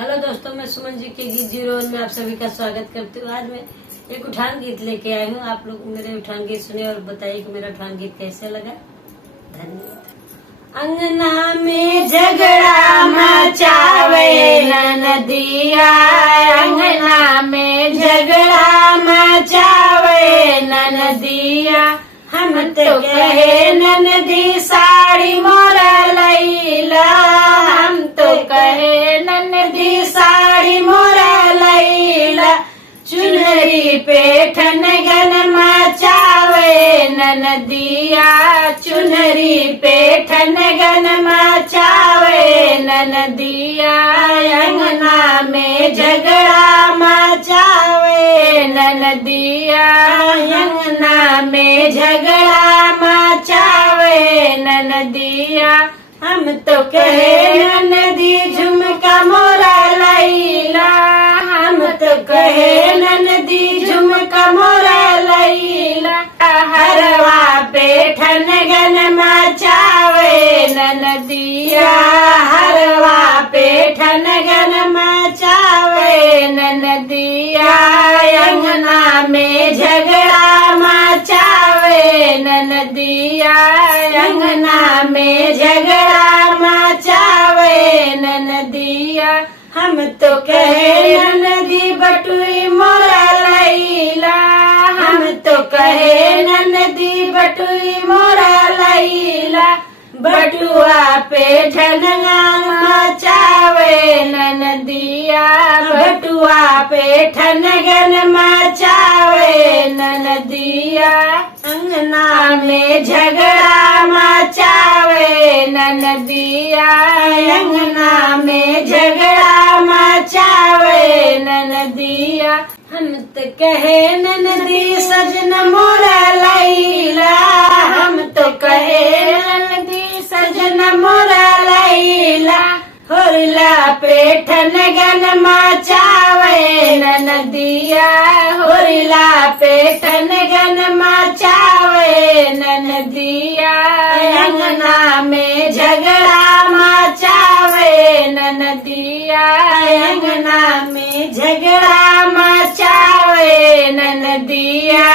Hello दोस्तों, मैं सुमन जी के गीत 01 में आप सभी का स्वागत करती हूँ। आज मैं एक उठान गीत लेके आई हूँ। आप लोग मेरे उठान गीत सुने और बताइए कि मेरा उठान गीत कैसे लगा। धन्यवाद। अंगना में झगड़ा मचावे ननदिया, अंगना में झगड़ा मचावे ननदिया। हम तो कहे ननदी साड़ी मोरा लैला, हम तो कहे ननदी साड़ी मोरा लैला। चुनरी पे ठनगन मचावे ननदिया, चुनरी पे ठनगन मचावे ननदिया। अंगना में झगड़ा मचावे ननदिया, अंगना में झगड़ा मचावे ननदिया। हम तो कहे ननदी झुमका मोरा लैला, हम तो कहे ननदी झुमका मोरा लैला। हरवा पे ठनगन मचावे ननदिया, हरवा पे ठनगन मचावे ननदिया। अंगना में झगड़ा मचावे ननदिया, अंगना में झगड़ा मचावे ननदिया। हम तो कहे ननदी बटुई मोरा लैला, हम तो कहे ननदी बटुई मोरा लैला। बटुआ पे ठनगा मचावे ननदिया, बटुआ पे ठनगन मचावे ननदिया। अंगना में झगड़ा मचावे ननदिया, अंगना में झगड़ा मचावे ननदिया। हम तो कहे ननदी सजन मोरा लैला, हम तो कहे ननदी सजन मोरा लैला। होरिला पे ठनगन मचावे ननदिया, होरिला पे ठनगन मचावे ननदिया। अंगना में झगड़ा मचावे ननदिया, अंगना में झगड़ा मचावे ननदिया।